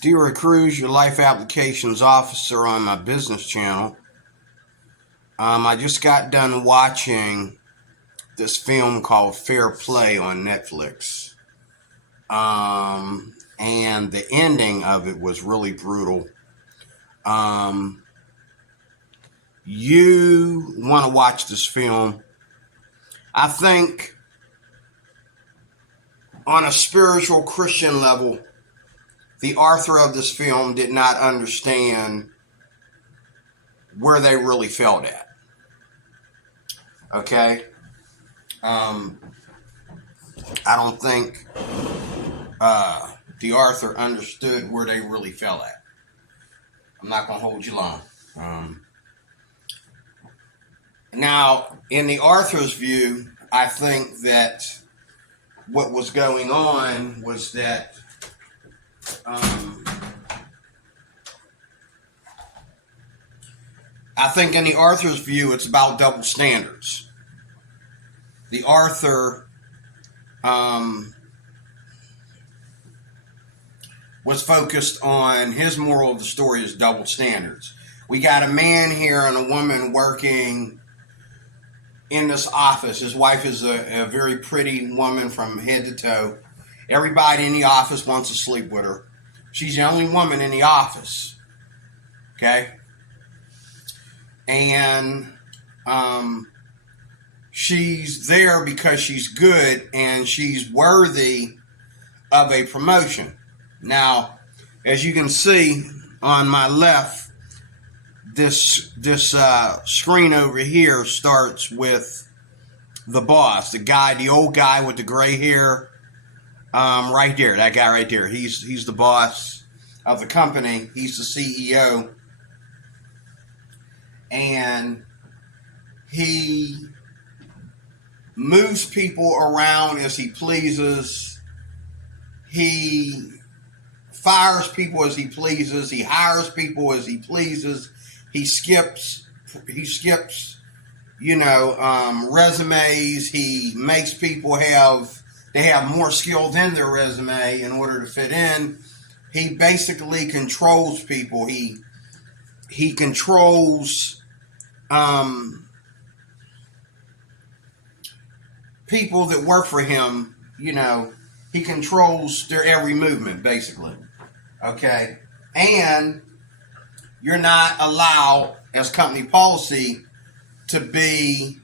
Dear Cruz, your life applications officer on my business channel. I just got done watching this film called Fair Play on Netflix. And the ending of it was really brutal. You want to watch this film. I think on a spiritual Christian level, the author of this film did not understand where they really felt at. Okay? I don't think the author understood where they really fell at. I'm not going to hold you long. Now, in the author's view, I think that what was going on was that I think in the author's view, it's about double standards. The author was focused on his moral of the story is double standards. We got a man here and a woman working in this office. His wife is a very pretty woman from head to toe. Everybody in the office wants to sleep with her. She's the only woman in the office. Okay? And she's there because she's good and she's worthy of a promotion. Now, as you can see on my left, this screen over here starts with the boss, the guy, the old guy with the gray hair. Right there, that guy right there. He's the boss of the company. He's the CEO. And he moves people around as he pleases. He fires people as he pleases. He hires people as he pleases. He skips, resumes. He makes people have more skill than their resume in order to fit in. He basically controls people. He controls people that work for him. He controls their every movement, basically. Okay? And you're not allowed, as company policy, to be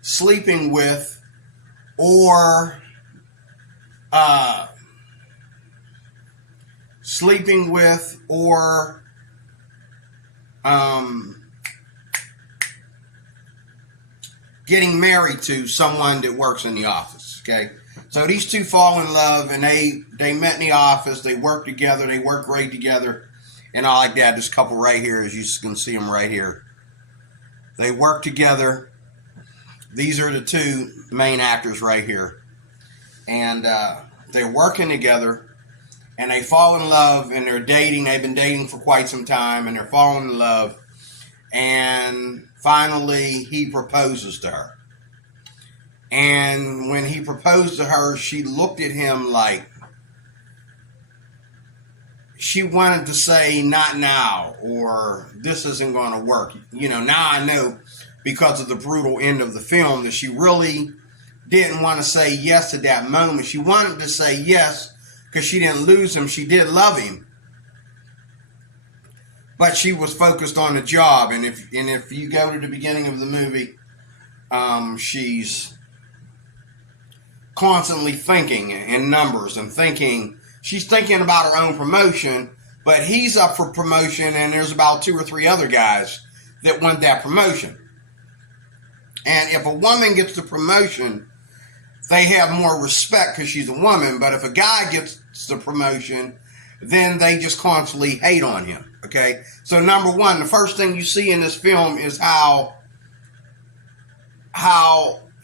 sleeping with or getting married to someone that works in the office. Okay, so these two fall in love, and they met in the office. They work together. They work great together, and all like that. This couple right here, as you can see them right here, they work together. These are the two main actors right here, and they're working together. And they fall in love, and they're dating. They've been dating for quite some time, and they're falling in love. And finally, he proposes to her. And when he proposed to her, she looked at him like she wanted to say, not now, or this isn't going to work. Now I know, because of the brutal end of the film, that she really didn't want to say yes at that moment. She wanted to say yes because she didn't lose him. She did love him. But she was focused on the job. And if you go to the beginning of the movie, she's constantly thinking in numbers and thinking. She's thinking about her own promotion, but he's up for promotion, and there's about 2 or 3 other guys that want that promotion. And if a woman gets the promotion, they have more respect because she's a woman. But if a guy gets the promotion, then they just constantly hate on him. Okay? So number one, the first thing you see in this film is how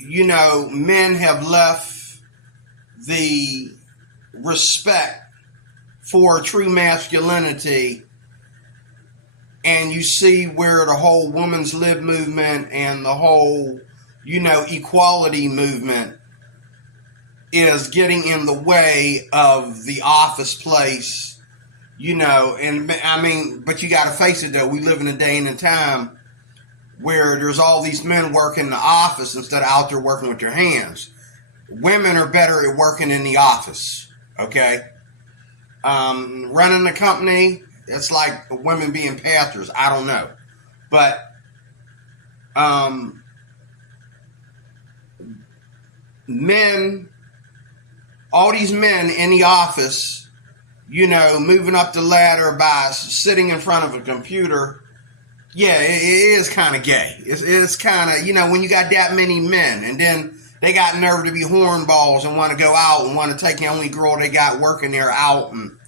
men have left the respect for true masculinity, and you see where the whole women's lib movement and the whole, equality movement is getting in the way of the office place You know, and I mean, but you got to face it though. We live in a day and a time where there's all these men working in the office instead of out there working with their hands. Women are better at working in the office. Okay, running the company, it's like women being pastors. I don't know, but men, all these men in the office, you know, moving up the ladder by sitting in front of a computer. Yeah, it is kind of gay. It's kind of, you know, when you got that many men and then they got nerve to be hornballs and want to go out and want to take the only girl they got working there out and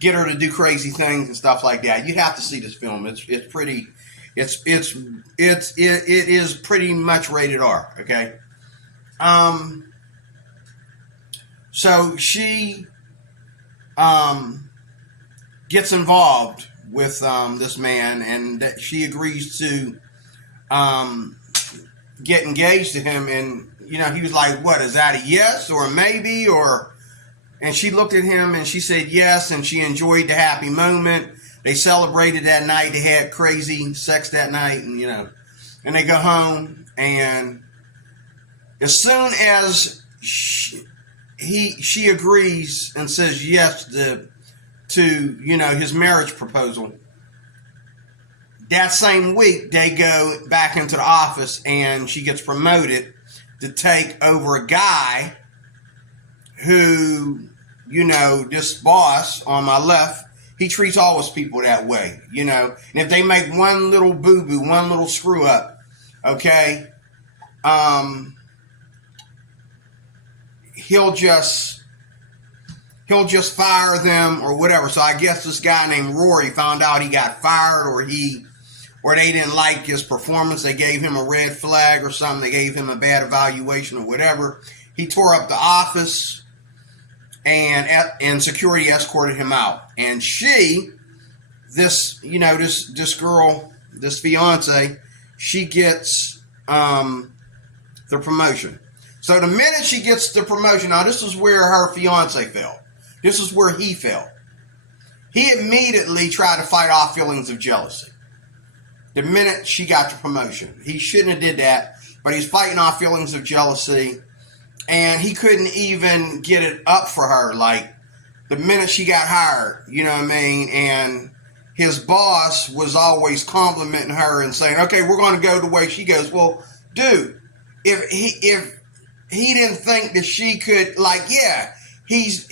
get her to do crazy things and stuff like that. You have to see this film. It is pretty much rated R. Okay. So she gets involved with this man, and she agrees to get engaged to him. And you know, he was like, "What is that? A yes or a maybe?" And she looked at him and she said yes, and she enjoyed the happy moment. They celebrated that night. They had crazy sex that night, and you know, and they go home. And as soon as she agrees and says yes to you know, his marriage proposal, that same week they go back into the office and she gets promoted to take over a guy who, you know, this boss on my left, he treats all his people that way, you know. And if they make one little boo-boo, one little screw up, okay, he'll just fire them or whatever. So I guess this guy named Rory found out he got fired, or they didn't like his performance. They gave him a red flag or something. They gave him a bad evaluation or whatever. He tore up the office, and security escorted him out. And this girl, this fiance, she gets the promotion. So the minute she gets the promotion, now this is where her fiance fell. This is where he fell. He immediately tried to fight off feelings of jealousy. The minute she got the promotion, he shouldn't have did that, but he's fighting off feelings of jealousy, and he couldn't even get it up for her. Like the minute she got hired, you know what I mean? And his boss was always complimenting her and saying, "Okay, we're going to go the way she goes." Well, dude, if he didn't think that she could, like, yeah, he's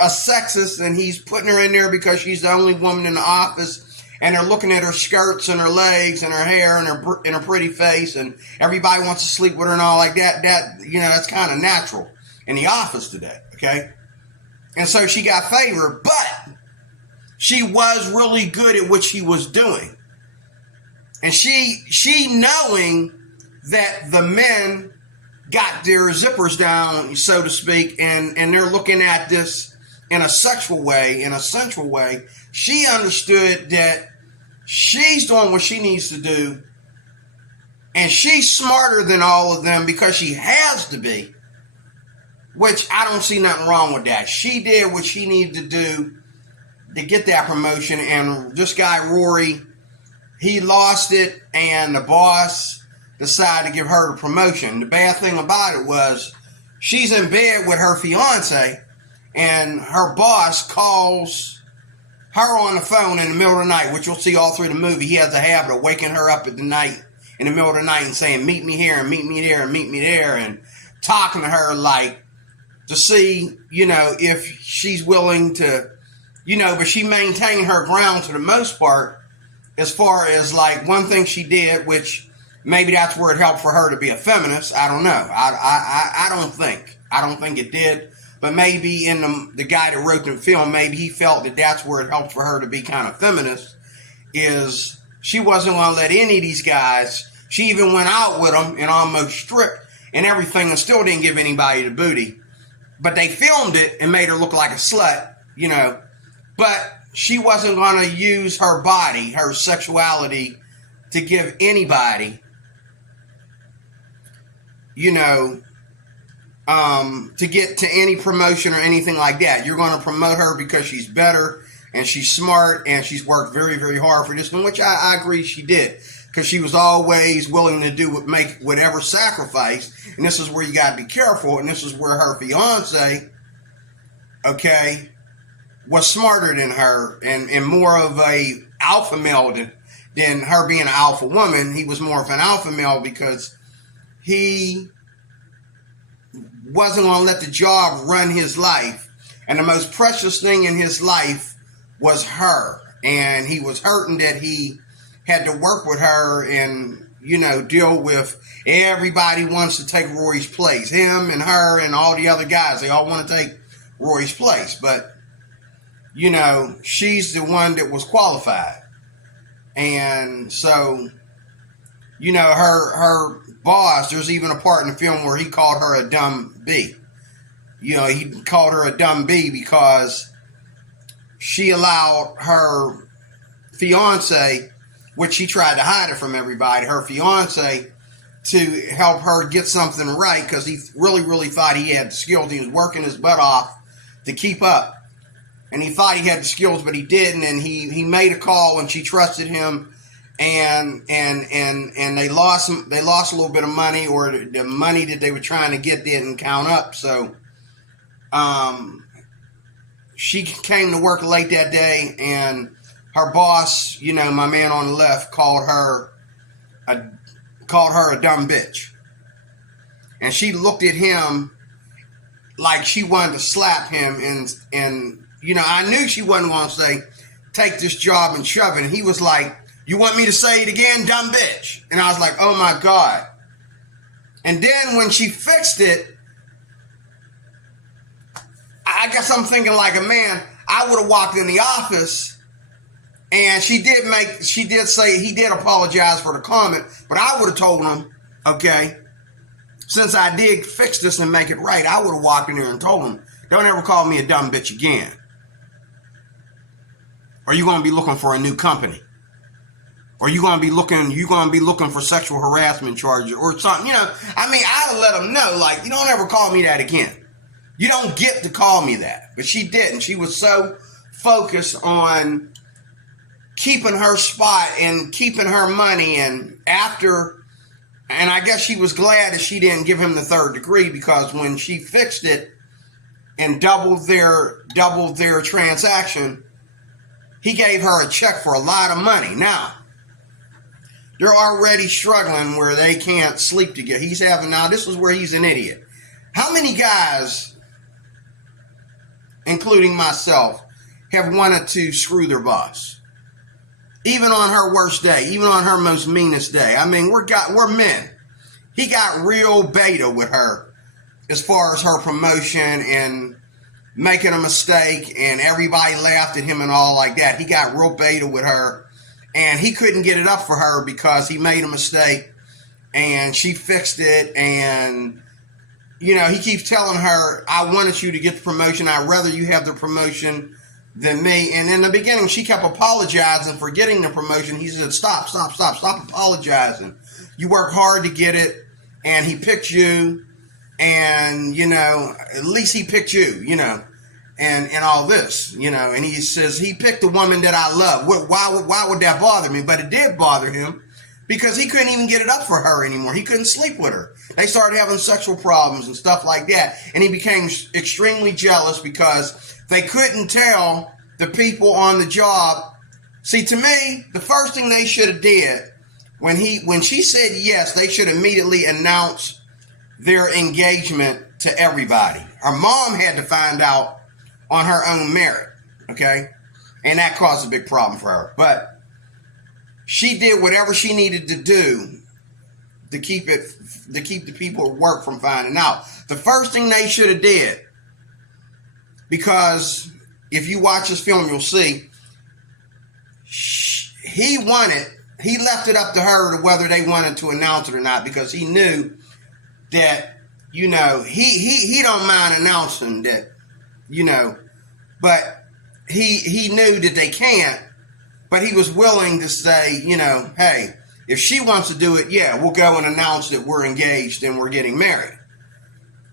a sexist and he's putting her in there because she's the only woman in the office, and they're looking at her skirts and her legs and her hair and her pretty face, and everybody wants to sleep with her and all like that. That, you know, that's kind of natural in the office today, okay? And so she got favored, but she was really good at what she was doing. And she knowing that the men got their zippers down, so to speak, and they're looking at this in a sexual way, in a sensual way, she understood that she's doing what she needs to do, and she's smarter than all of them because she has to be, which I don't see nothing wrong with that. She did what she needed to do to get that promotion, and this guy, Rory, he lost it, and the boss decided to give her the promotion. The bad thing about it was she's in bed with her fiance, and her boss calls her on the phone in the middle of the night, which you'll see all through the movie. He has a habit of waking her up at the night, in the middle of the night, and saying, "Meet me here and meet me there and meet me there," and talking to her like to see, you know, if she's willing to, you know, but she maintained her ground to the most part, as far as like one thing she did, which maybe that's where it helped for her to be a feminist. I don't know. I don't think it did. But maybe in the guy that wrote the film, maybe he felt that that's where it helped for her to be kind of feminist, is she wasn't going to let any of these guys. She even went out with them and almost stripped and everything and still didn't give anybody the booty. But they filmed it and made her look like a slut, you know. But she wasn't going to use her body, her sexuality, to give anybody, you know, to get to any promotion or anything like that. You're going to promote her because she's better and she's smart, and she's worked very, very hard for this, in which I agree she did, because she was always willing to make whatever sacrifice. And this is where you got to be careful, and this is where her fiance, okay, was smarter than her and more of a alpha male than her being an alpha woman. He was more of an alpha male because he wasn't going to let the job run his life. And the most precious thing in his life was her. And he was hurting that he had to work with her and, deal with everybody wants to take Roy's place. Him and her and all the other guys, they all want to take Roy's place. But, she's the one that was qualified. And so, her boss, there's even a part in the film where he called her a dumb bee. He called her a dumb bee because she allowed her fiance, which she tried to hide it from everybody, her fiance, to help her get something right, because he really, really thought he had the skills. He was working his butt off to keep up. And he thought he had the skills, but he didn't. And he made a call, and she trusted him. And they lost a little bit of money, or the money that they were trying to get didn't count up. So she came to work late that day, and her boss, my man on the left, called her a dumb bitch. And she looked at him like she wanted to slap him, and I knew she wasn't going to say, take this job and shove it. And he was like, you want me to say it again, dumb bitch? And I was like, oh my God. And then when she fixed it, I guess I'm thinking like a man, I would have walked in the office, and he did apologize for the comment, but I would have told him, okay, since I did fix this and make it right, I would have walked in there and told him, don't ever call me a dumb bitch again. Or you're going to be looking for a new company. Or you're going to be looking for sexual harassment charges or something. I would let him know, like, you don't ever call me that again. You don't get to call me that. But she didn't. She was so focused on keeping her spot and keeping her money. And I guess she was glad that she didn't give him the third degree, because when she fixed it and doubled their transaction, he gave her a check for a lot of money. Now, they're already struggling where they can't sleep together. This is where he's an idiot. How many guys, including myself, have wanted to screw their boss? Even on her worst day, even on her most meanest day. I mean, we're men. He got real beta with her as far as her promotion and making a mistake, and everybody laughed at him and all like that. He got real beta with her, and he couldn't get it up for her because he made a mistake, and she fixed it. And he keeps telling her, I wanted you to get the promotion. I'd rather you have the promotion than me. And in the beginning, she kept apologizing for getting the promotion. He said, stop apologizing. You work hard to get it, and he picked you, and, at least he picked you, and all this, and he says, he picked the woman that I love. Why would that bother me? But it did bother him, because he couldn't even get it up for her anymore. He couldn't sleep with her. They started having sexual problems and stuff like that. And he became extremely jealous because they couldn't tell the people on the job. See, to me, the first thing they should have did when she said yes, they should immediately announce their engagement to everybody. Her mom had to find out on her own merit, okay? And that caused a big problem for her. But she did whatever she needed to do to keep the people at work from finding out. The first thing they should have did, because if you watch this film, you'll see, he left it up to her to whether they wanted to announce it or not, because he knew that, he don't mind announcing that, but he knew that they can't, but he was willing to say, hey, if she wants to do it, yeah, we'll go and announce that we're engaged and we're getting married.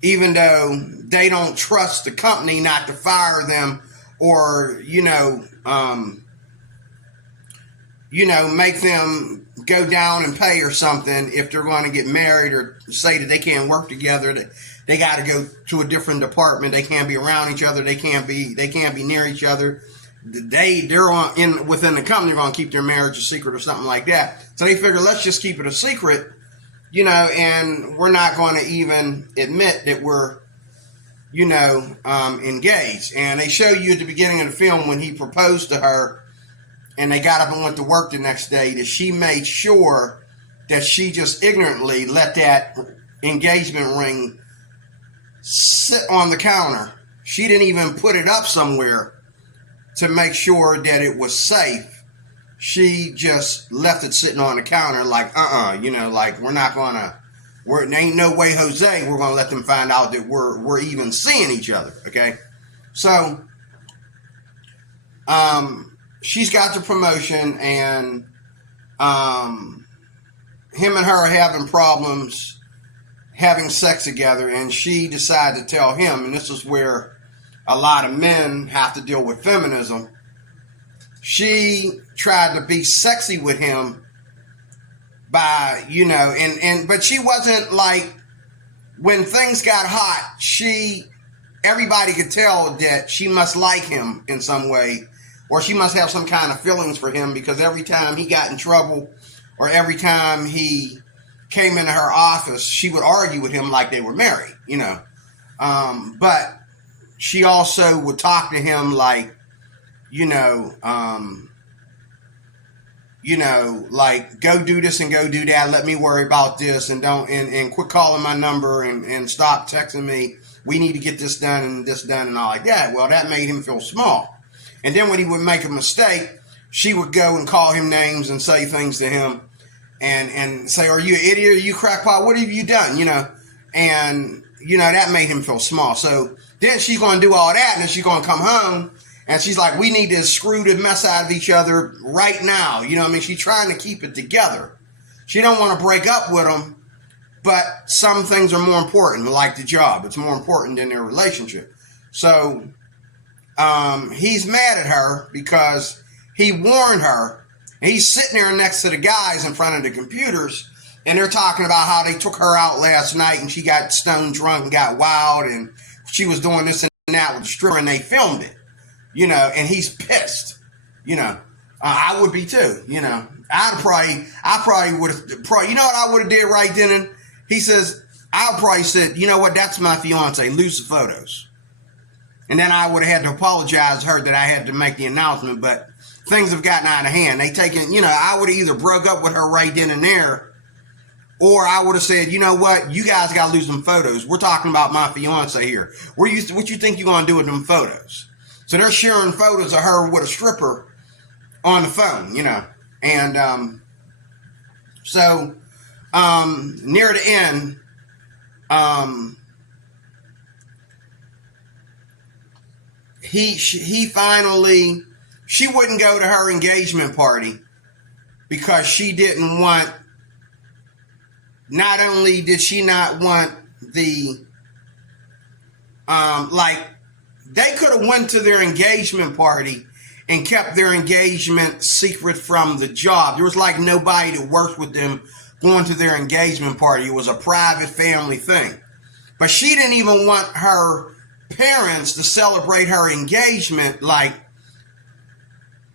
Even though they don't trust the company not to fire them or make them go down and pay or something if they're going to get married, or say that they can't work together, that they got to go to a different department, they can't be around each other, they can't be near each other. They're within the company, they're going to keep their marriage a secret or something like that. So they figure, let's just keep it a secret, and we're not going to even admit that we're engaged. And they show you at the beginning of the film when he proposed to her and they got up and went to work the next day, that she made sure that she just ignorantly let that engagement ring sit on the counter. She didn't even put it up somewhere to make sure that it was safe. She just left it sitting on the counter like, like we're not going to, there ain't no way, Jose, we're going to let them find out that we're even seeing each other, okay? So, she's got the promotion, and him and her are having problems having sex together, and she decided to tell him, and this is where a lot of men have to deal with feminism. She tried to be sexy with him by, but she wasn't like, when things got hot, everybody could tell that she must like him in some way, or she must have some kind of feelings for him, because every time he got in trouble or every time he came into her office, she would argue with him like they were married, but she also would talk to him like, like, go do this and go do that. Let me worry about this, and don't, and quit calling my number, and stop texting me. We need to get this done and all like that. Well, that made him feel small. And then when he would make a mistake, she would go and call him names and say things to him, and say, "Are you an idiot? Are you crackpot? What have you done?" And that made him feel small. So then she's going to do all that, and then she's going to come home, and she's like, "We need to screw the mess out of each other right now." She's trying to keep it together. She don't want to break up with him, but some things are more important, like the job. It's more important than their relationship. So he's mad at her because he warned her. He's sitting there next to the guys in front of the computers, and they're talking about how they took her out last night, and she got stone drunk and got wild, and she was doing this and that with the stripper, and they filmed it. And he's pissed. I would be too. I probably would have. You know what I would have did right then? And he says, I probably said, "You know what? That's my fiance. Lose the photos." And then I would have had to apologize to her that I had to make the announcement. But things have gotten out of hand. They taken. I would have either broke up with her right then and there, or I would have said, "You know what? You guys got to lose them photos. We're talking about my fiance here. What you think you're going to do with them photos?" So they're sharing photos of her with a stripper on the phone, And so near the end, he finally, she wouldn't go to her engagement party because she didn't want, not only did she not want the, they could have went to their engagement party and kept their engagement secret from the job. There was like nobody that worked with them going to their engagement party. It was a private family thing. But she didn't even want her parents to celebrate her engagement. Like,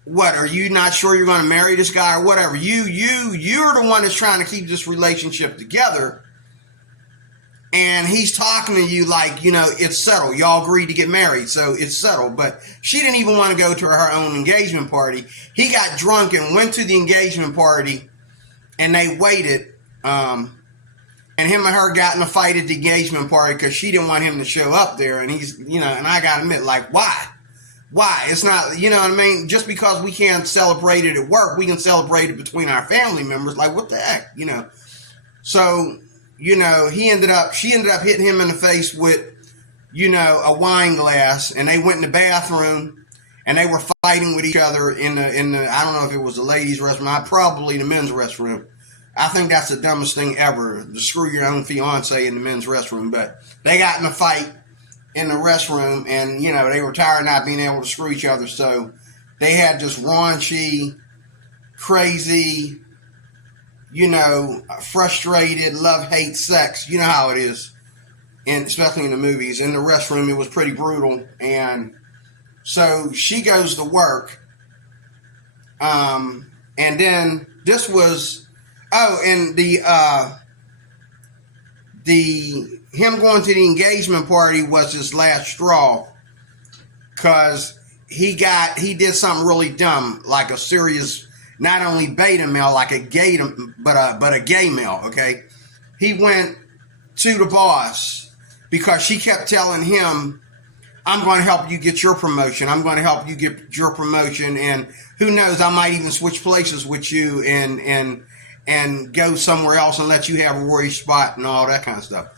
what, are you not sure you're going to marry this guy or whatever? You're the one that's trying to keep this relationship together. And he's talking to you like, it's settled. Y'all agreed to get married, so it's settled. But she didn't even want to go to her own engagement party. He got drunk and went to the engagement party, and they waited. And him and her got in a fight at the engagement party because she didn't want him to show up there. And he's, and I got to admit, like, why? Why? It's not, just because we can't celebrate it at work, we can celebrate it between our family members. Like, what the heck, So, she ended up hitting him in the face with, a wine glass, and they went in the bathroom, and they were fighting with each other in the, I don't know if it was the ladies' restroom, probably the men's restroom. I think that's the dumbest thing ever, to screw your own fiance in the men's restroom, but they got in a fight, in the restroom, and they were tired of not being able to screw each other, so they had this raunchy, crazy, frustrated love-hate sex. You know how it is, and especially in the movies. In the restroom, it was pretty brutal, and so she goes to work, and then this was, and the him going to the engagement party was his last straw, because he did something really dumb, like a serious, not only beta male, like a gay, but a gay male. Okay, he went to the boss because she kept telling him, "I'm going to help you get your promotion. I'm going to help you get your promotion, and who knows, I might even switch places with you and go somewhere else and let you have a worry spot and all that kind of stuff."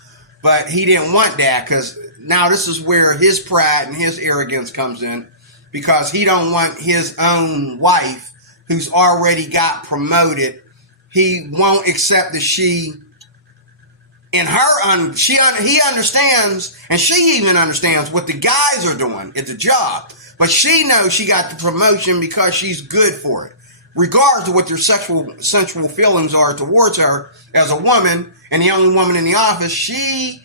But he didn't want that, because now this is where his pride and his arrogance comes in, because he don't want his own wife, who's already got promoted. He won't accept that he understands, and she even understands what the guys are doing at the job. But she knows she got the promotion because she's good for it. Regardless of what their sensual feelings are towards her as a woman, and the only woman in the office, she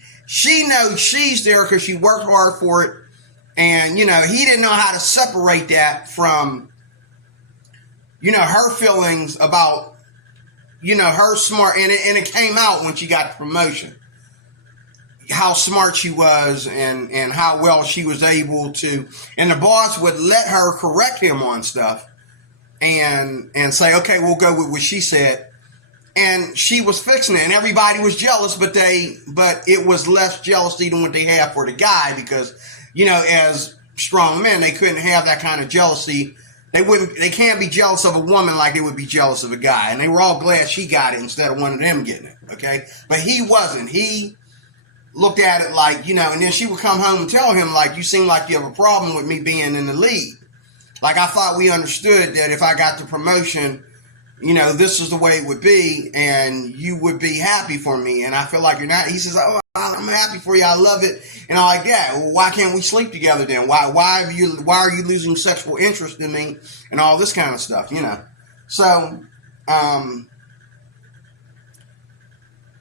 knows she's there because she worked hard for it. And, he didn't know how to separate that from, her feelings about, her smart. And it came out when she got the promotion, how smart she was, and how well she was able to. And the boss would let her correct him on stuff and say, okay, we'll go with what she said. And she was fixing it, and everybody was jealous, but it was less jealousy than what they had for the guy, because, as strong men, they couldn't have that kind of jealousy. They can't be jealous of a woman like they would be jealous of a guy. And they were all glad she got it instead of one of them getting it. Okay. But he wasn't. He looked at it like, and then she would come home and tell him, like, you seem like you have a problem with me being in the lead. Like, I thought we understood that if I got the promotion, this is the way it would be, and you would be happy for me. And I feel like you're not. He says, oh, I'm happy for you. I love it. And I'm like that. Well, why can't we sleep together then? Why are you losing sexual interest in me and all this kind of stuff,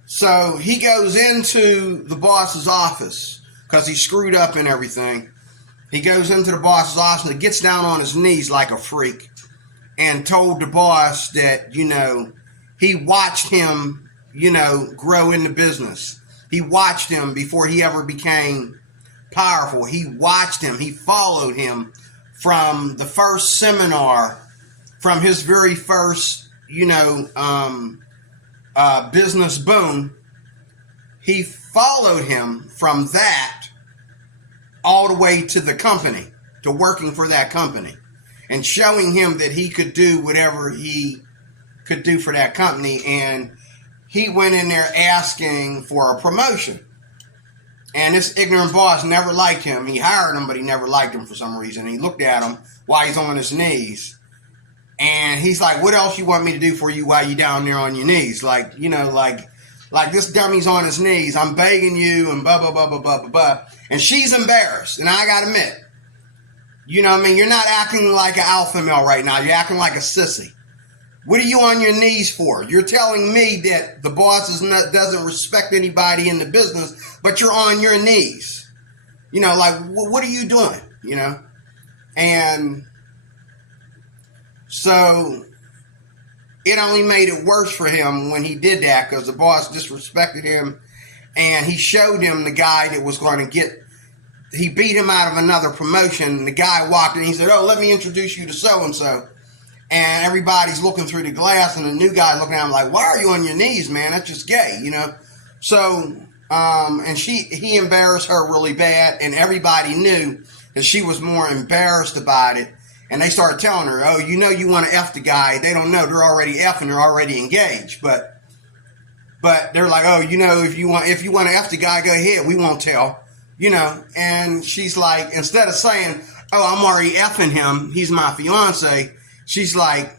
So he goes into the boss's office because he screwed up and everything. He goes into the boss's office and gets down on his knees like a freak and told the boss that, he watched him, grow in the business. He watched him before he ever became powerful. He watched him. He followed him from the first seminar, from his very first, business boom. He followed him from that all the way to the company, to working for that company, and showing him that he could do whatever he could do for that company. And he went in there asking for a promotion. And this ignorant boss never liked him. He hired him, but he never liked him for some reason. He looked at him while he's on his knees. And he's like, what else you want me to do for you while you down there on your knees? Like, like this dummy's on his knees. I'm begging you and blah, blah, blah, blah, blah, blah, blah. And she's embarrassed. And I got to admit, you're not acting like an alpha male right now. You're acting like a sissy. What are you on your knees for? You're telling me that the boss doesn't respect anybody in the business, but you're on your knees. Like, what are you doing? And so it only made it worse for him when he did that, because the boss disrespected him, and he showed him the guy that was going to he beat him out of another promotion. And the guy walked in and he said, oh, let me introduce you to so-and-so. And everybody's looking through the glass, and the new guy looking at him like, why are you on your knees, man? That's just gay, So, and he embarrassed her really bad, and everybody knew that she was more embarrassed about it. And they started telling her, oh, you want to F the guy. They don't know. They're already F'ing. They're already engaged. But they're like, oh, if you want to F the guy, go ahead. We won't tell. And she's like, instead of saying, oh, I'm already F'ing him, he's my fiance, she's like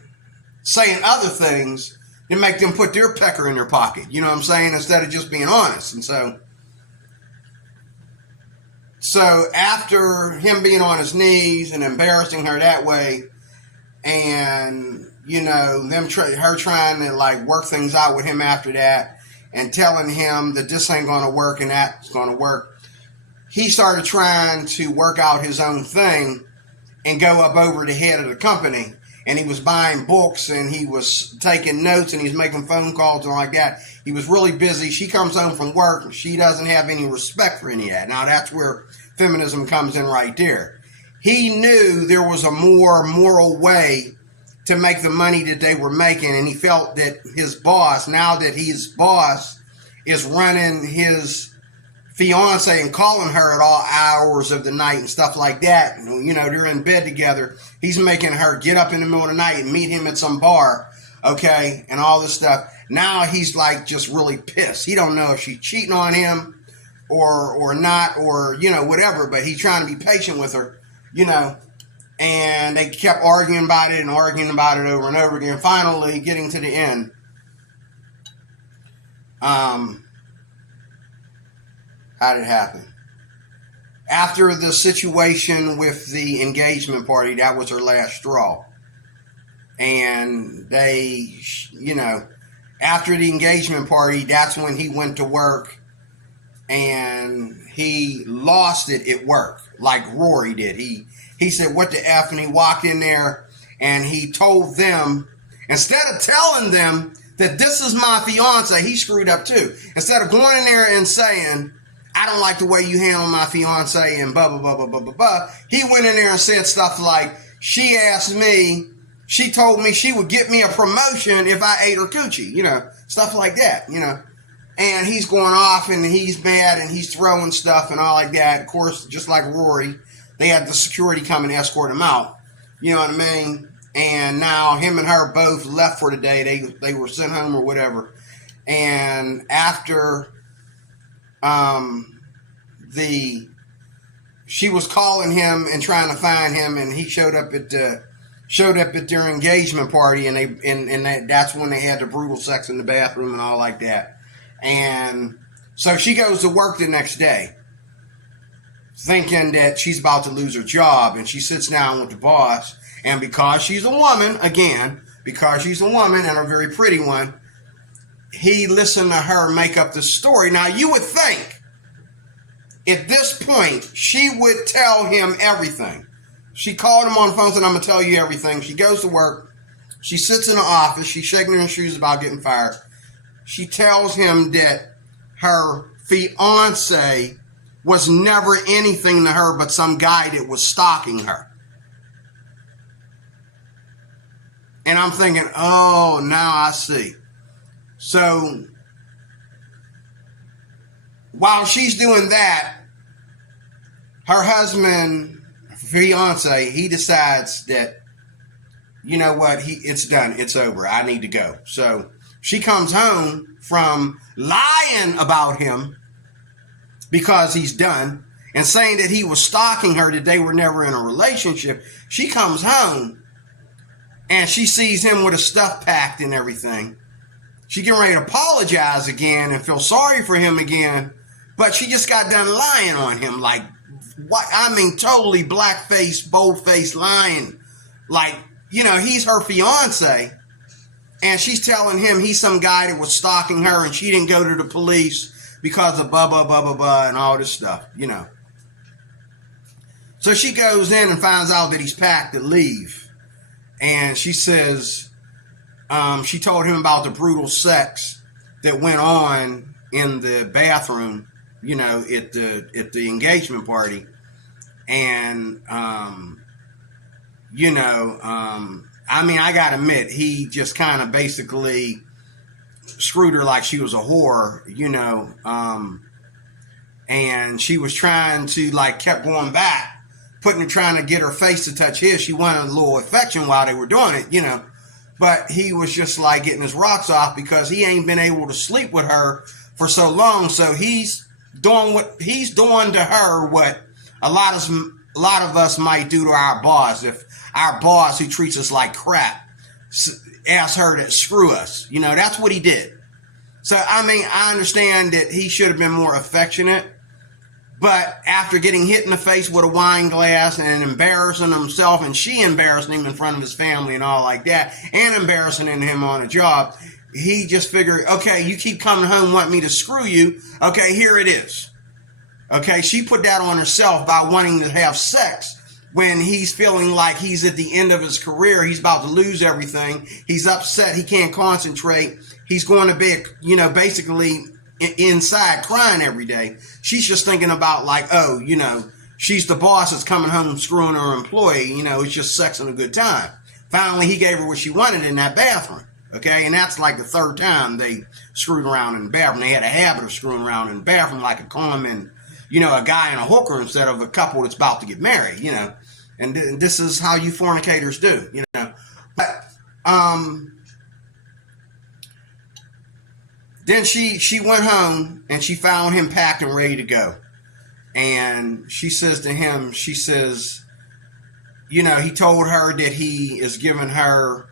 saying other things that make them put their pecker in their pocket. You know what I'm saying? Instead of just being honest. And So after him being on his knees and embarrassing her that way, and her trying to like work things out with him after that, and telling him that this ain't going to work and that's going to work, he started trying to work out his own thing and go up over the head of the company. And he was buying books and he was taking notes and he was making phone calls and like that. He was really busy. She comes home from work and she doesn't have any respect for any of that. Now that's where feminism comes in right there. He knew there was a more moral way to make the money that they were making, and he felt that his boss, now that his boss is running his fiance and calling her at all hours of the night and stuff like that, they're in bed together, he's making her get up in the middle of the night and meet him at some bar, okay, and all this stuff. Now he's like just really pissed. He don't know if she's cheating on him or not, or whatever, but he's trying to be patient with her, and they kept arguing about it over and over again, finally getting to the end. How did it happen? After the situation with the engagement party, that was her last straw. And they, after the engagement party, that's when he went to work and he lost it at work, like Rory did. He said, "What the F?" And he walked in there and he told them, instead of telling them that this is my fiance, he screwed up too. Instead of going in there and saying, "I don't like the way you handle my fiance," and blah, blah, blah, blah, blah, blah, blah, he went in there and said stuff like, she told me she would get me a promotion if I ate her coochie, stuff like that, And he's going off and he's mad and he's throwing stuff and all like that. Of course, just like Rory, they had the security come and escort him out. You know what I mean? And now him and her both left for the day. They were sent home or whatever. And after she was calling him and trying to find him, and he showed up at their engagement party, and that's when they had the brutal sex in the bathroom and all like that. And so she goes to work the next day thinking that she's about to lose her job, and she sits down with the boss, and because she's a woman and a very pretty one, he listened to her make up the story. Now you would think at this point she would tell him everything. She called him on the phone and said, "I'm going to tell you everything." She goes to work. She sits in the office. She's shaking her shoes about getting fired. She tells him that her fiance was never anything to her but some guy that was stalking her. And I'm thinking, oh, now I see. So while she's doing that, her husband, fiance, he decides that, you know what, it's done, it's over, I need to go. So she comes home from lying about him because he's done and saying that he was stalking her, that they were never in a relationship. She comes home and she sees him with his stuff packed and everything. She getting ready to apologize again and feel sorry for him again, but she just got done lying on him, like, what? I mean, totally black-faced, bold-faced lying. Like, he's her fiance, and she's telling him he's some guy that was stalking her, and she didn't go to the police because of blah, blah, blah, blah, blah, and all this stuff, So she goes in and finds out that he's packed to leave, and she says, she told him about the brutal sex that went on in the bathroom, at the engagement party. And, I gotta admit, he just kind of basically screwed her like she was a whore, and she was trying to, kept going back, trying to get her face to touch his. She wanted a little affection while they were doing it, but he was just getting his rocks off because he ain't been able to sleep with her for so long. So he's doing to her what a lot of us might do to our boss. If our boss, who treats us like crap, asks her to screw us, that's what he did. So I understand that he should have been more affectionate, But after getting hit in the face with a wine glass and embarrassing himself, and she embarrassing him in front of his family and all like that, and embarrassing him on a job, he just figured, okay, you keep coming home, want me to screw you. Okay, here it is. Okay, she put that on herself by wanting to have sex when he's feeling like he's at the end of his career. He's about to lose everything. He's upset. He can't concentrate. He's going to be, basically inside crying every day. She's just thinking about like, oh, she's the boss that's coming home screwing her employee. It's just sex and a good time. Finally, he gave her what she wanted in that bathroom. Okay, and that's like the third time they screwed around in the bathroom. They had a habit of screwing around in the bathroom like a common, a guy and a hooker instead of a couple that's about to get married, And this is how you fornicators do, But, then she went home and she found him packed and ready to go. And she says to him, she says, he told her that he is giving her,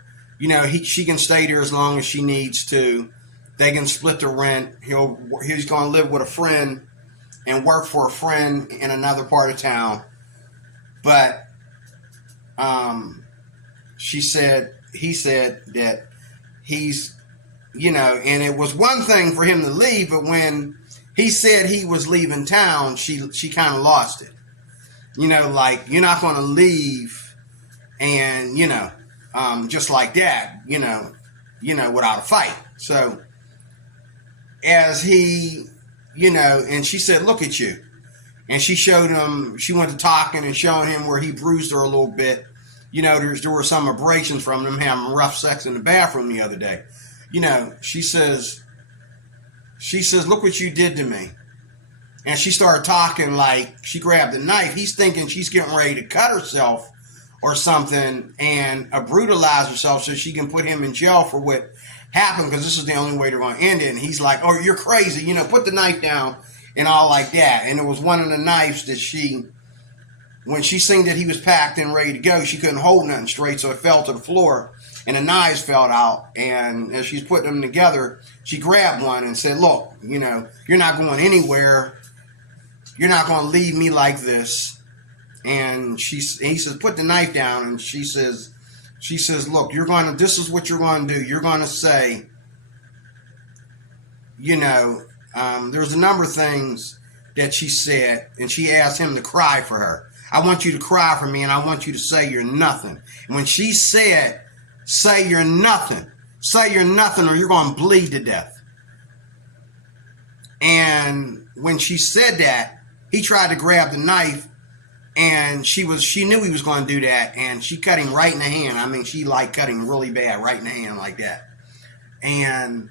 she can stay there as long as she needs to. They can split the rent. He's going to live with a friend and work for a friend in another part of town. But he said that he's, and it was one thing for him to leave, but when he said he was leaving town, she kind of lost it. Like, you're not going to leave and, just like that, without a fight. So as he, and she said, look at you. And she showed him, she went to talking and showing him where he bruised her a little bit. There were some abrasions from them having rough sex in the bathroom the other day. She says, look what you did to me. And she started talking like she grabbed a knife. He's thinking she's getting ready to cut herself or something and brutalize herself so she can put him in jail for what happened, because this is the only way they're going to end it. And he's like, oh, you're crazy. Put the knife down and all like that. And it was one of the knives that when she seen that he was packed and ready to go, she couldn't hold nothing straight, so it fell to the floor. And the knives fell out, and as she's putting them together, she grabbed one and said, look, you're not going anywhere. You're not going to leave me like this. And he says, put the knife down. And she says, look, this is what you're going to do. You're going to say, there's a number of things that she said, and she asked him to cry for her. I want you to cry for me, and I want you to say you're nothing. And when she said, say you're nothing, or you're going to bleed to death. And when she said that, he tried to grab the knife, and she knew he was going to do that, and she cut him right in the hand. I mean, she cut him really bad, right in the hand like that. And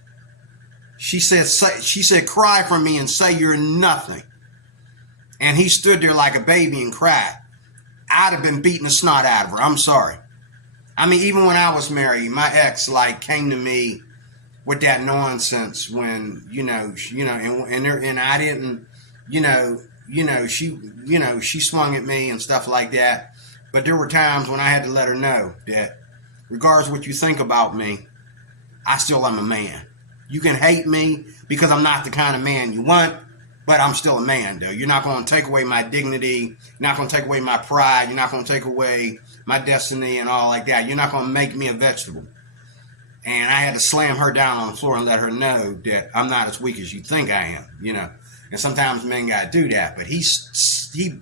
she said, cry for me and say you're nothing. And he stood there like a baby and cried. I'd have been beating the snot out of her. I'm sorry. I mean, even when I was married, my ex came to me with that nonsense when, and I didn't, she swung at me and stuff like that. But there were times when I had to let her know that regardless of what you think about me, I still am a man. You can hate me because I'm not the kind of man you want, but I'm still a man, though. You're not going to take away my dignity. You're not going to take away my pride. You're not going to take away my destiny and all like that. You're not going to make me a vegetable. And I had to slam her down on the floor and let her know that I'm not as weak as you think I am, And sometimes men got to do that. But he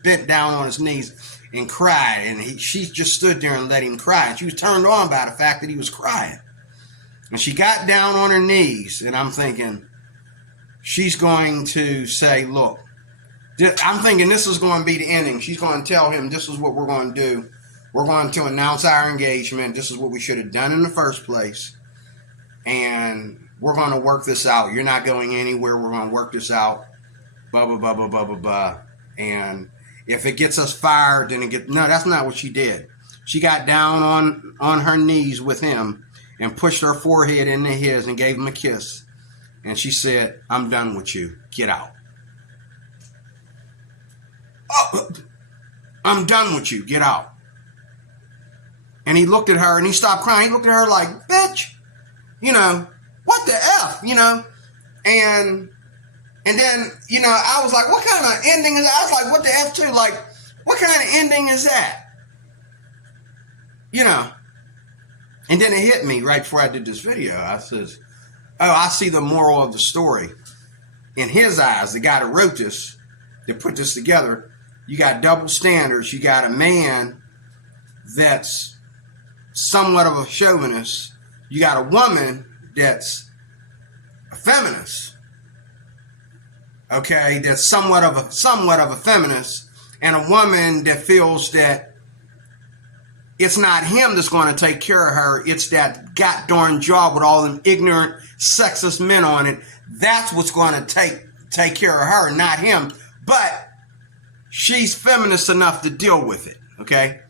bent down on his knees and cried. And she just stood there and let him cry. And she was turned on by the fact that he was crying. And she got down on her knees. And I'm thinking, she's going to say, look, I'm thinking this is going to be the ending. She's going to tell him this is what we're going to do. We're going to announce our engagement. This is what we should have done in the first place. And we're going to work this out. You're not going anywhere. We're going to work this out. Blah, blah, blah, blah, blah, blah, blah. And if it gets us fired, then no, that's not what she did. She got down on her knees with him and pushed her forehead into his and gave him a kiss. And she said, I'm done with you. Get out. Oh, I'm done with you. Get out. And he looked at her and he stopped crying. He looked at her like, bitch, what the F, And And then, I was like, what kind of ending is that? I was like, what the F too? Like, what kind of ending is that? And then it hit me right before I did this video. I says, oh, I see the moral of the story. In his eyes, the guy that wrote this, that put this together, you got double standards. You got a man that's somewhat of a chauvinist. You got a woman that's a feminist. Okay, that's somewhat of a feminist, and a woman that feels that it's not him that's going to take care of her. It's that goddamn job with all them ignorant, sexist men on it. That's what's going to take care of her, not him. But she's feminist enough to deal with it, okay?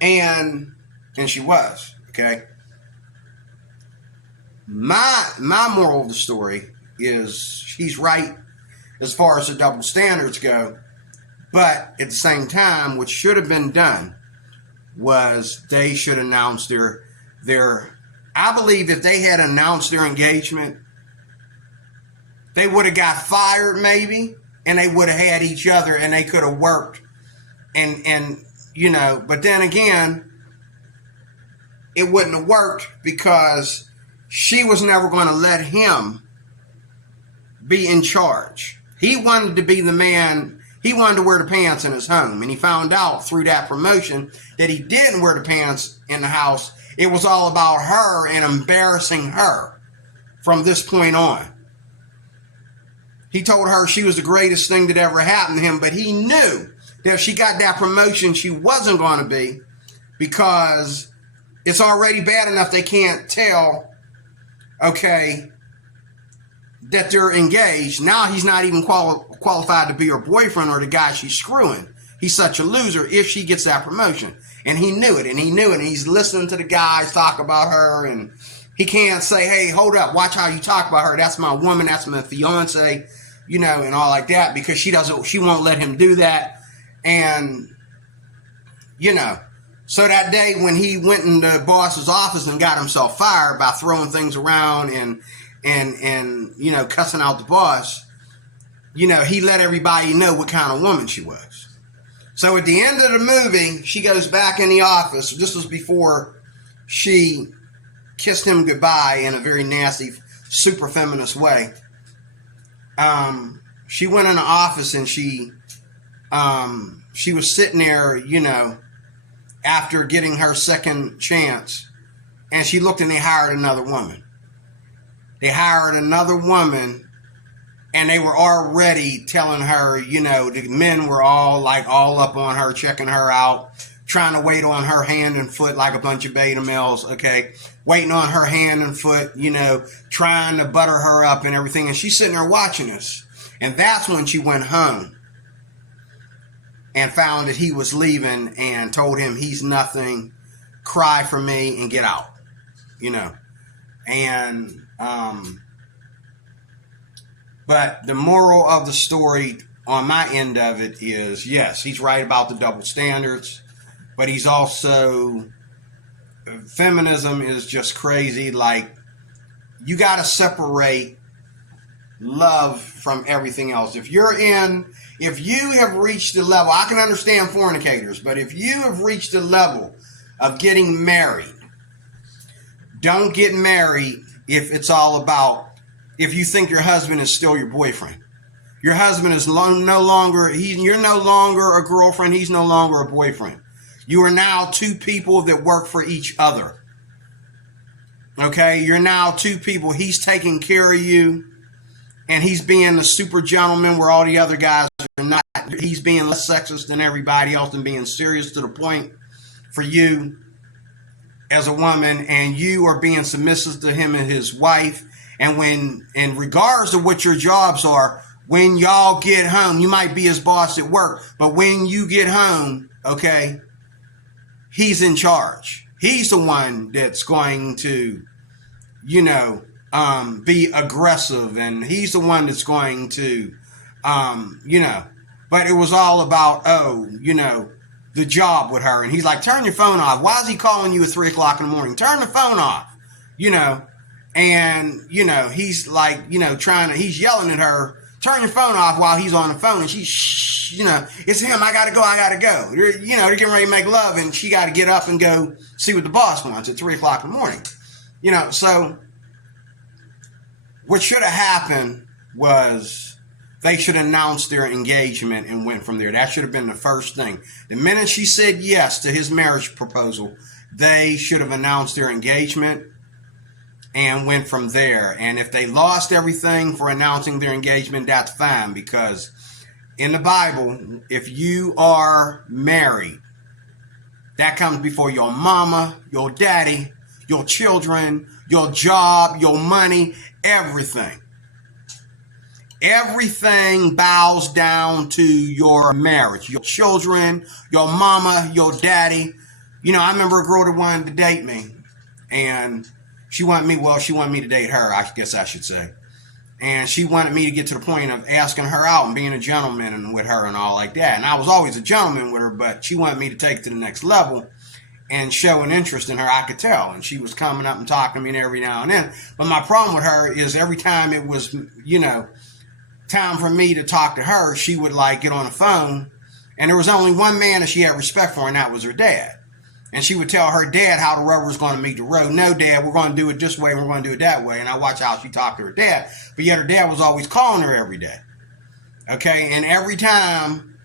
And she was, okay? My moral of the story is she's right as far as the double standards go. But at the same time, what should have been done was they should announce their I believe if they had announced their engagement, they would have got fired maybe, and they would have had each other, and they could have worked, and but then again, it wouldn't have worked because she was never going to let him be in charge. He wanted to be the man. He wanted to wear the pants in his home, and he found out through that promotion that he didn't wear the pants in the house. It was all about her and embarrassing her from this point on. He told her she was the greatest thing that ever happened to him, but he knew that if she got that promotion, she wasn't going to be, because it's already bad enough they can't tell, okay, that they're engaged. Now he's not even qualified to be her boyfriend or the guy she's screwing. He's such a loser if she gets that promotion. And he knew it, and he's listening to the guys talk about her, and he can't say, hey, hold up, watch how you talk about her. That's my woman, that's my fiance, and all like that, because she won't let him do that. And, so that day when he went in the boss's office and got himself fired by throwing things around and cussing out the boss, he let everybody know what kind of woman she was. So at the end of the movie, she goes back in the office. This was before she kissed him goodbye in a very nasty, super feminist way. She went in the office and she was sitting there, after getting her second chance, and she looked and they hired another woman. They hired another woman, and they were already telling her, the men were all up on her, checking her out, trying to wait on her hand and foot like a bunch of beta males, okay? Waiting on her hand and foot, trying to butter her up and everything. And she's sitting there watching us. And that's when she went home and found that he was leaving and told him he's nothing, cry for me and get out, And, but the moral of the story on my end of it is, yes, he's right about the double standards, but he's also, feminism is just crazy. Like, you got to separate love from everything else. If you have reached the level, I can understand fornicators, but if you have reached the level of getting married, don't get married if it's all about, if you think your husband is still your boyfriend. Your husband is you're no longer a girlfriend, he's no longer a boyfriend. You are now two people that work for each other. Okay, you're now two people. He's taking care of you, and he's being a super gentleman where all the other guys are not. He's being less sexist than everybody else and being serious to the point for you as a woman, and you are being submissive to him and his wife. And when, in regards to what your jobs are, when y'all get home, you might be his boss at work, but when you get home, okay, he's in charge. He's the one that's going to, be aggressive, and he's the one that's going to, but it was all about, the job with her. And he's like, turn your phone off. Why is he calling you at 3 o'clock in the morning? Turn the phone off, And, he's like, he's yelling at her turn your phone off while he's on the phone. And she, shh, you know, it's him. I got to go. They're getting ready to make love, and she got to get up and go see what the boss wants at 3 o'clock in the morning. You know, so what should have happened was they should announce their engagement and went from there. That should have been the first thing. The minute she said yes to his marriage proposal, they should have announced their engagement and went from there. And if they lost everything for announcing their engagement, that's fine, because in the Bible, if you are married, that comes before your mama, your daddy, your children, your job, your money, everything. Everything bows down to your marriage, your children, your mama, your daddy. You know, I remember a girl that wanted to date me, and she wanted me to date her, I guess I should say. And she wanted me to get to the point of asking her out and being a gentleman and with her and all like that. And I was always a gentleman with her, but she wanted me to take it to the next level and show an interest in her. I could tell. And she was coming up and talking to me every now and then. But my problem with her is every time it was, you know, time for me to talk to her, she would like get on the phone. And there was only one man that she had respect for, and that was her dad. And she would tell her dad how the rubber was going to meet the road. No, Dad, we're going to do it this way. We're going to do it that way. And I watch how she talked to her dad. But yet her dad was always calling her every day. Okay. And every time,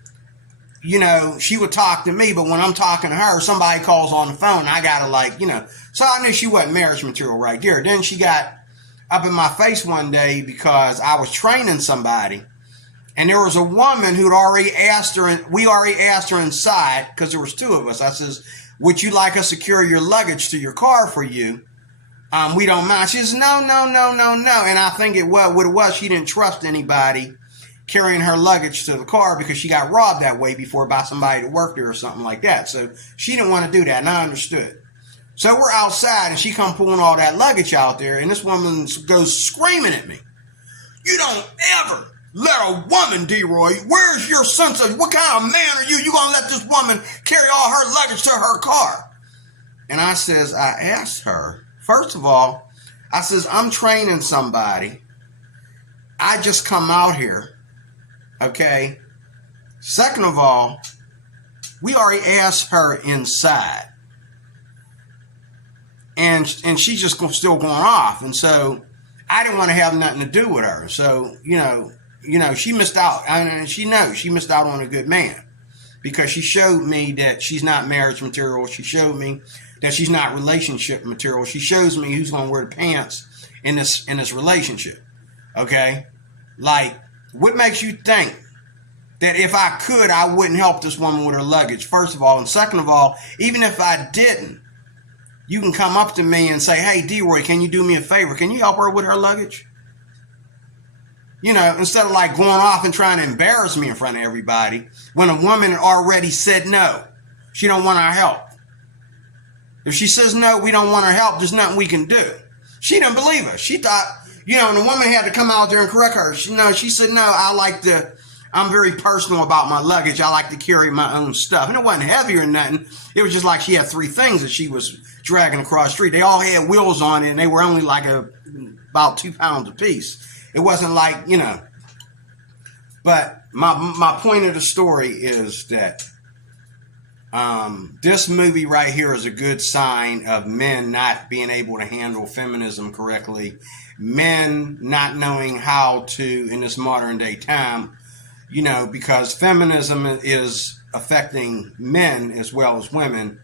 you know, she would talk to me. But when I'm talking to her, somebody calls on the phone. I got to like, you know. So I knew she wasn't marriage material right there. Then she got up in my face one day because I was training somebody. And there was a woman who'd already asked her, and we already asked her inside, because there was two of us. I says, would you like us to carry your luggage to your car for you? We don't mind. She says, no. And I think what it was, she didn't trust anybody carrying her luggage to the car because she got robbed that way before by somebody that worked there or something like that. So she didn't want to do that, and I understood. So we're outside, and she come pulling all that luggage out there, and this woman goes screaming at me. You don't ever let a woman, D-Roy, where's your sense of, what kind of man are you? You gonna let this woman carry all her luggage to her car? And I says, I asked her, first of all, I says, I'm training somebody. I just come out here. Okay. Second of all, we already asked her inside. And she's just still going off. And so I didn't want to have nothing to do with her. So, you know, she missed out. And she knows she missed out on a good man, because she showed me that she's not marriage material. She showed me that she's not relationship material. She shows me who's going to wear the pants in this relationship. Okay? Like, what makes you think that if I could, I wouldn't help this woman with her luggage, first of all? And second of all, even if I didn't, you can come up to me and say, hey, D-Roy, can you do me a favor? Can you help her with her luggage? You know, instead of like going off and trying to embarrass me in front of everybody when a woman already said no. She don't want our help. If she says no, we don't want her help, there's nothing we can do. She didn't believe us. She thought, you know, and the woman had to come out there and correct her. She said, no, I'm very personal about my luggage. I like to carry my own stuff. And it wasn't heavy or nothing. It was just like she had 3 things that she was dragging across the street. They all had wheels on it, and they were only like about 2 pounds apiece. It wasn't like, you know. But my point of the story is that this movie right here is a good sign of men not being able to handle feminism correctly. Men not knowing how to, in this modern day time, you know, because feminism is affecting men as well as women.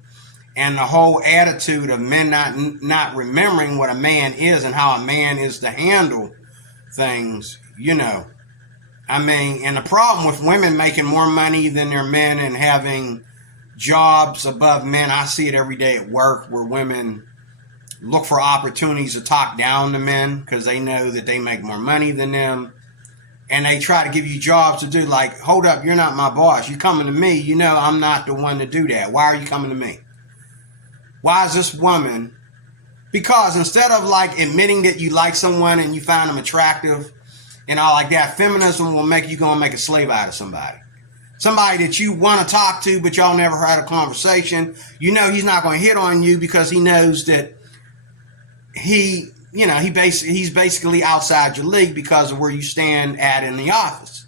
And the whole attitude of men not remembering what a man is and how a man is to handle things, you know. I mean, and the problem with women making more money than their men and having jobs above men, I see it every day at work where women look for opportunities to talk down to men because they know that they make more money than them. And they try to give you jobs to do, like, hold up, you're not my boss. You're coming to me. You know I'm not the one to do that. Why are you coming to me? Why is this woman? Because instead of like admitting that you like someone and you find them attractive and all like that, feminism will make you go and make a slave out of somebody. Somebody that you want to talk to, but y'all never had a conversation. You know he's not going to hit on you because he knows that he he's basically outside your league because of where you stand at in the office.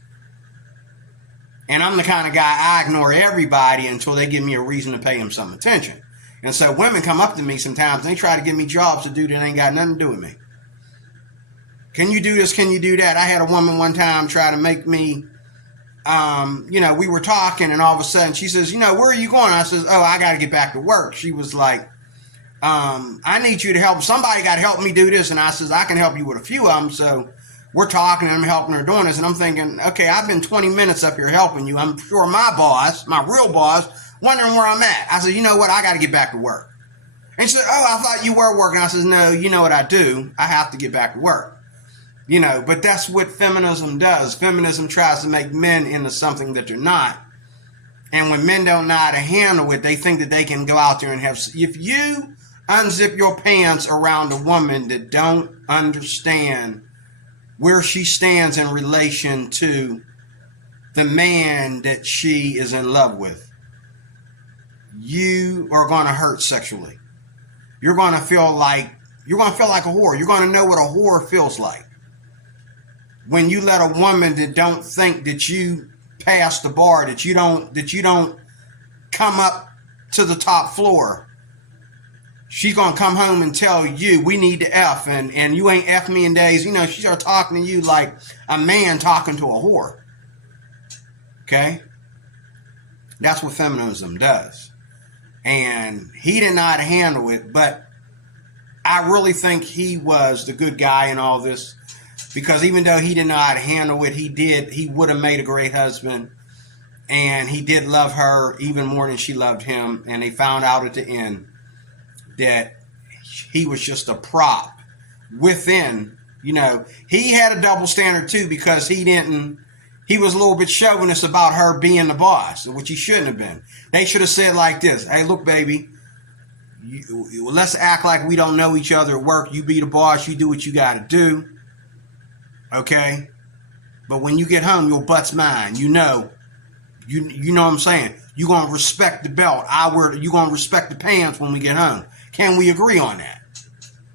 And I'm the kind of guy, I ignore everybody until they give me a reason to pay them some attention. And so women come up to me sometimes and they try to give me jobs to do that ain't got nothing to do with me. Can you do this? Can you do that? I had a woman one time try to make me, we were talking and all of a sudden she says, where are you going? I says, oh, I got to get back to work. She was like, I need you to help. Somebody got to help me do this. And I says, I can help you with a few of them. So we're talking and I'm helping her doing this. And I'm thinking, okay, I've been 20 minutes up here helping you. I'm sure my boss, my real boss, wondering where I'm at. I said, you know what? I got to get back to work. And she said, oh, I thought you were working. I said, no, you know what I do? I have to get back to work. But that's what feminism does. Feminism tries to make men into something that they're not. And when men don't know how to handle it, they think that they can go out there and have... If you unzip your pants around a woman that don't understand where she stands in relation to the man that she is in love with, you are going to hurt sexually. You're going to feel like a whore. You're going to know what a whore feels like. When you let a woman that don't think that you pass the bar, that you don't come up to the top floor, she's going to come home and tell you, we need to F, and you ain't F me in days. She starts talking to you like a man talking to a whore. Okay? That's what feminism does. And he didn't know how to handle it, but I really think he was the good guy in all this. Because even though he didn't know how to handle it, he would have made a great husband. And he did love her even more than she loved him. And they found out at the end that he was just a prop within, he had a double standard too, because he was a little bit chauvinist about her being the boss, which he shouldn't have been. They should have said like this, hey, look, baby, let's act like we don't know each other at work. You be the boss. You do what you got to do. Okay, but when you get home, your butt's mine. You know what I'm saying. You're gonna respect the belt. You're gonna respect the pants when we get home. Can we agree on that?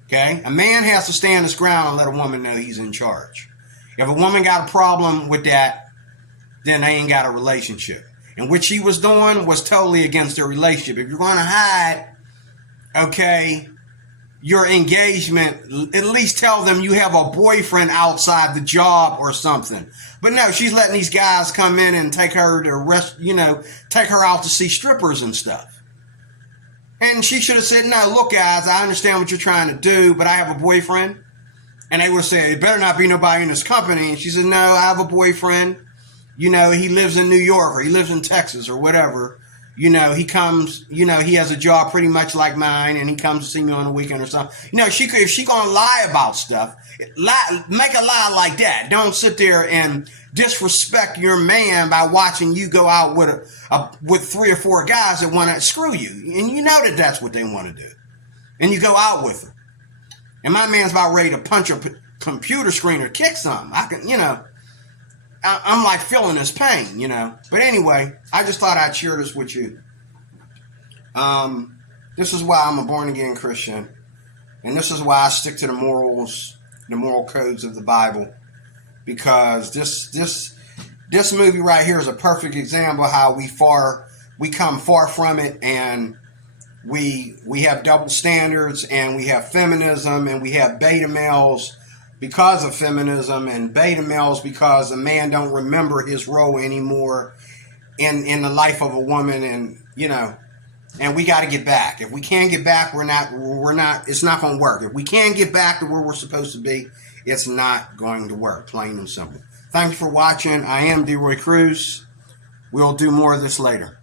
Okay, a man has to stand his ground and let a woman know he's in charge. If a woman got a problem with that, then they ain't got a relationship. And what she was doing was totally against their relationship. If you're gonna hide, okay, your engagement, at least tell them you have a boyfriend outside the job or something. But no, she's letting these guys come in and take her to take her out to see strippers and stuff. And she should have said, no, look, guys, I understand what you're trying to do, but I have a boyfriend. And they would say, it better not be nobody in this company. And she said, no, I have a boyfriend. He lives in New York or he lives in Texas or whatever. He comes, he has a job pretty much like mine and he comes to see me on the weekend or something. If she gonna lie about stuff, make a lie like that. Don't sit there and disrespect your man by watching you go out with 3 or 4 guys that want to screw you. And you know that that's what they want to do. And you go out with them. And my man's about ready to punch a computer screen or kick something. I'm like feeling his pain, But anyway, I just thought I'd share this with you. This is why I'm a born-again Christian. And this is why I stick to the morals, the moral codes of the Bible. Because this movie right here is a perfect example of how we come far from it. And we have double standards and we have feminism and we have beta males because of feminism, and beta males because a man don't remember his role anymore in the life of a woman, and we got to get back. If we can't get back, it's not going to work. If we can't get back to where we're supposed to be, it's not going to work, plain and simple. Thank you for watching. I am DeRoy Cruz. We'll do more of this later.